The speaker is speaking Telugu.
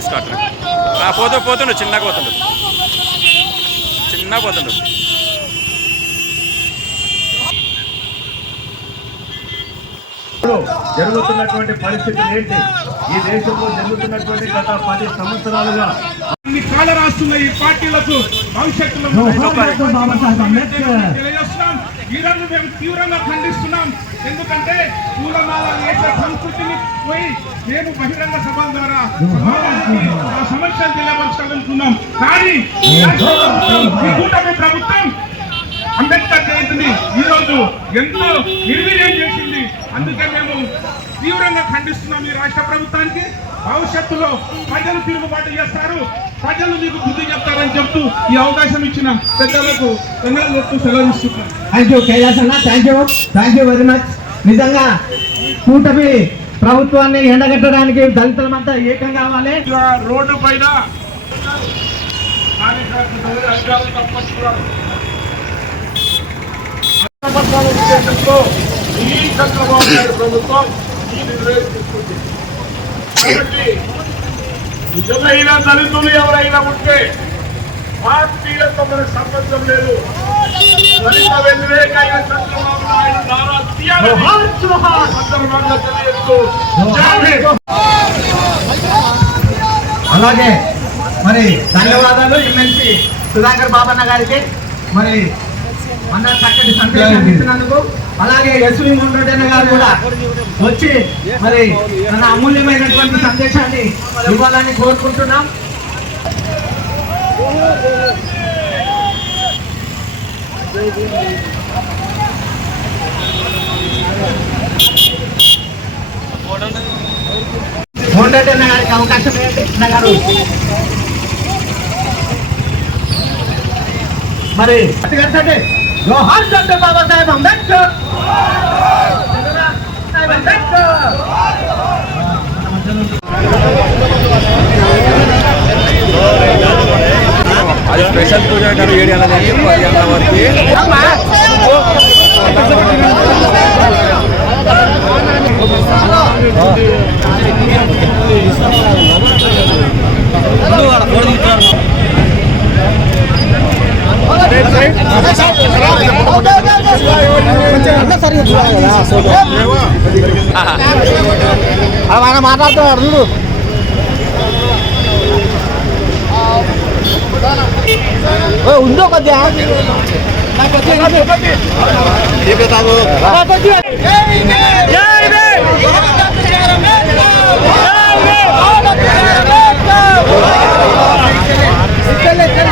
బ్యాగ్ పోతూ పోతుండు చిన్నగా పోతుండు. చిన్నగా పోతుండు. జరుగుతున్నటువంటి పరిస్థితులు ఏంటి? ఈ దేశంలో జరుగుతున్నటువంటి గత పది సంవత్సరాలుగా అన్ని కాల రాస్తున్న ఈ పార్టీలకు భవిష్యత్తులో తెలియజేస్తున్నాం. ఈ రోజు మేము తీవ్రంగా ఖండిస్తున్నాం. ఎందుకంటే పూలమాల వేసే సంస్కృతిని పోయి మేము బహిరంగ సభల ద్వారా సమస్యలు తెలియపరచాలనుకున్నాం. కానీ ప్రభుత్వం, ఈ కూటమి ప్రభుత్వం అంబేద్కర్ జయంతిని ఎంతో నిర్వీర్యం చేసింది. అందుకే మేము తీవ్రంగా ఖండిస్తున్నాం ఈ రాష్ట్ర ప్రభుత్వానికి. భవిష్యత్తులో ప్రజలు తిరుగుబాటు చేస్తారు. ప్రజలు మీకు బుద్ధి చెప్తారని చెప్తూ ఈ అవకాశం ఇచ్చిన పెద్దలకు ధన్యవాదాలు చెప్తూ థ్యాంక్ యూ కేదాస్ అన్న. Thank you thank you very much నిజంగా కూటమి ప్రభుత్వాన్ని ఎండగట్టడానికి దళితులమంతా ఏకం కావాలి. రోడ్డు పైన. సంవత్సరాల ఉద్దేశంతో ఈ చంద్రబాబు నాయుడు ప్రభుత్వం ఈ నిర్ణయం తీసుకుంది కాబట్టి నిజమైన దళితులు ఎవరైనా ఉంటే పార్టీలతో మనకు సంబంధం లేదు దళిత వ్యతిరేక చంద్రబాబు నాయుడు నారా సందర్భంగా తెలియజేస్తూ అలాగే మరి ధన్యవాదాలు ఎమ్మెల్సీ సుధాకర్ బాబన్న గారికి. మరి మన చక్కటి సందేశం ఇచ్చినందుకు అలాగే ఎస్వి ముండోడన్న గారు కూడా వచ్చి మరి తన అమూల్యమైనటువంటి సందేశాన్ని ఇవ్వాలని కోరుకుంటున్నాం. గారికి అవకాశం ఏంటి? అన్న గారు. మరి. जोहर डॉक्टर बाबा साहेब आंबेडकर। साहेब आंबेडकर। आज स्पेशल पूजा करू एरियाला नाही पर्यावरणावरती Oh. mana mana tuh dulu. Eh untuk kan dia. Jangan lupa like, share, dan subscribe